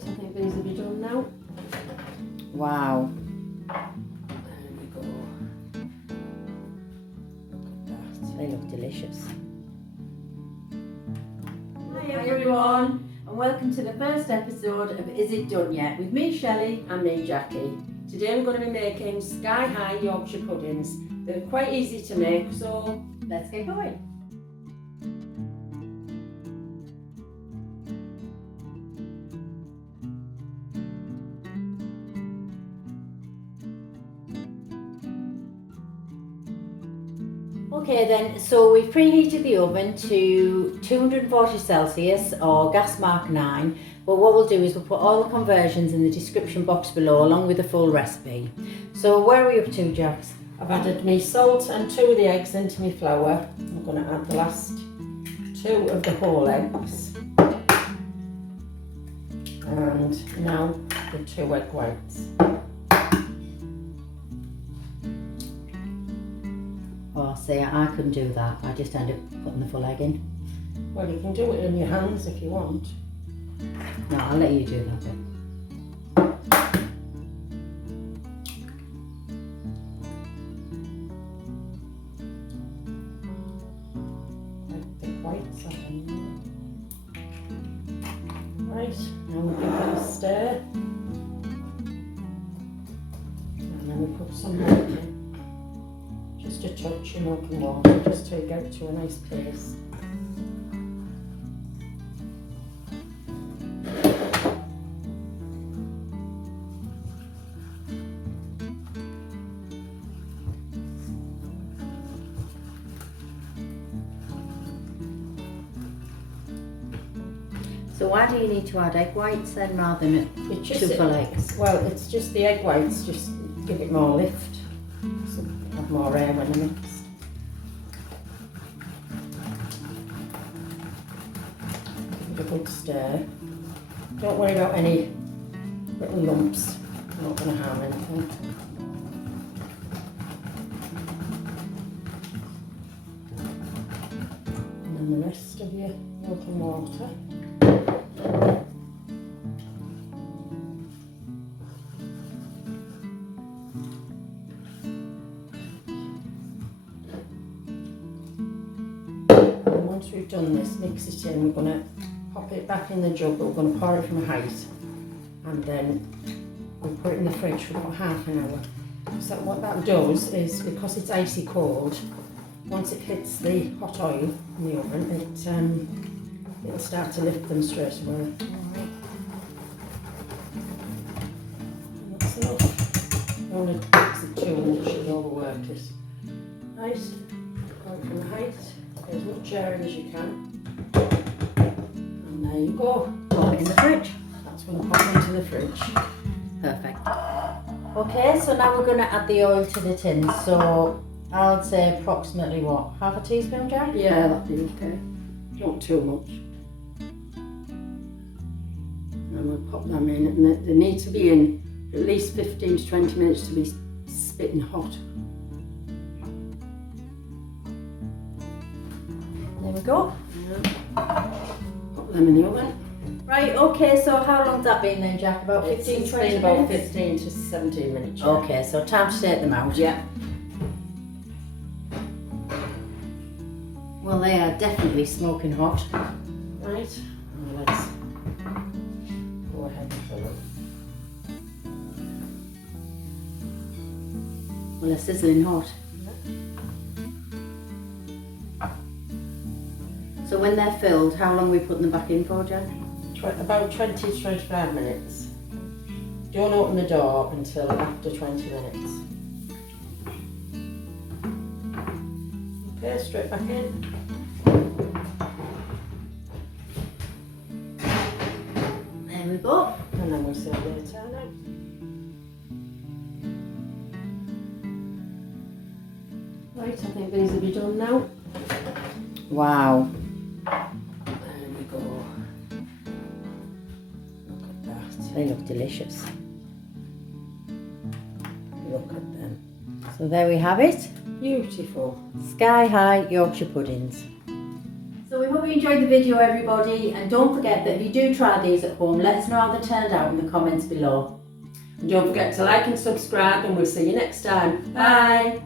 Right, I think these will be done now. Wow. There we go. Look at that. They look delicious. Hi everyone, and welcome to the first episode of Is It Done Yet? With me Shelley and me Jackie. Today we're going to be making sky-high Yorkshire puddings. They're quite easy to make, so let's get going. Okay then, so we've preheated the oven to 240 Celsius or gas mark 9, but what we'll do is we'll put all the conversions in the description box below along with the full recipe. So where are we up to, Jax? I've added my salt and 2 of the eggs into my flour. I'm going to add the last 2 of the whole eggs. And now the 2 egg whites. Oh, see, I couldn't do that. I just end up putting the full egg in. Well, you can do it in your hands if you want. No, I'll let you do that bit. The whites are in there. Right, now we give it a stir. And then we put some milk in. Just a touch of milk and water, just to get to a nice paste. So why do you need to add egg whites then rather than It's just 2 full eggs? Well, it's just the egg whites, just give it more lift. So have more air when they mix. Give it a good stir. Don't worry about any little lumps. They're not going to harm anything. And then the rest of your milk and water. Once we've done this, mix it in, we're going to pop it back in the jug, but we're going to pour it from a height, and then we'll put it in the fridge for about half an hour. So what that does is, because it's icy cold, once it hits the hot oil in the oven, it'll start to lift them straight away. That's enough. You don't want to mix it too much, you'll overwork it. Right, pour it from the height. As much air as you can, and there you go. Pop it in the fridge. That's going to pop into the fridge. Perfect. Okay, so now we're going to add the oil to the tin. So I would say approximately what, half a teaspoon, Jack? Yeah, that'd be okay. Not too much. And we'll pop them in, and they need to be in at least 15 to 20 minutes to be spitting hot. There we go. Pop them in the oven. Right, okay, so how long's that been then, Jack? About 15, It's 20 been minutes? about 15 to 17 minutes. Yeah. Okay, so time to take them out. Yeah. Well, they are definitely smoking hot. Right. Now let's go ahead and fill it. Well, they're sizzling hot. So when they're filled, how long are we putting them back in for, Jack? About 20 to 25 minutes. Don't open the door until after 20 minutes. Okay, straight back in. There we go. And then we'll see later now. Right, I think these will be done now. Wow. There we go. Look at that. They look delicious. Look at them. So there we have it. Beautiful. Sky high Yorkshire puddings. So we hope Hope you enjoyed the video, everybody, and don't forget that if you do try these at home, let us know how they turned out in the comments below. And don't forget to like and subscribe, and we'll see you next time. Bye!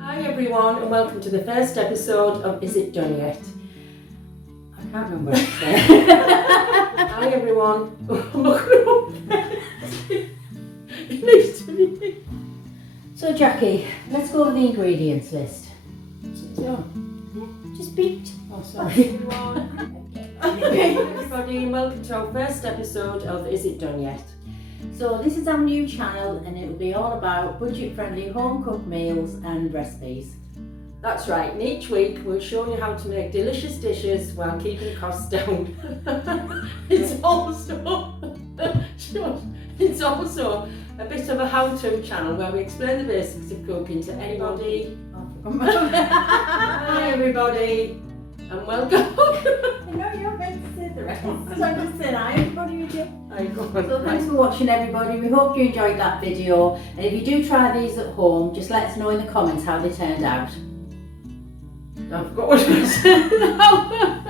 Hi everyone, and welcome to the first episode of Is It Done Yet? I can't remember what to say. Hi everyone. I'm not gonna It needs to be. So Jackie, let's go over the ingredients list. Yeah. Just beeped. Oh, sorry. Hey everybody, and welcome to our first episode of Is It Done Yet? So this is our new channel, and it will be all about budget-friendly home-cooked meals and recipes. That's right, and each week we'll show you how to make delicious dishes while keeping costs down. It's also a bit of a how-to channel where we explain the basics of cooking to anybody. Hi everybody, and welcome. I know you're meant to say the rest. So I'm just saying hi everybody with you. So thanks for watching everybody. We hope you enjoyed that video, and if you do try these at home, just let us know in the comments how they turned out. I forgot what I was saying now.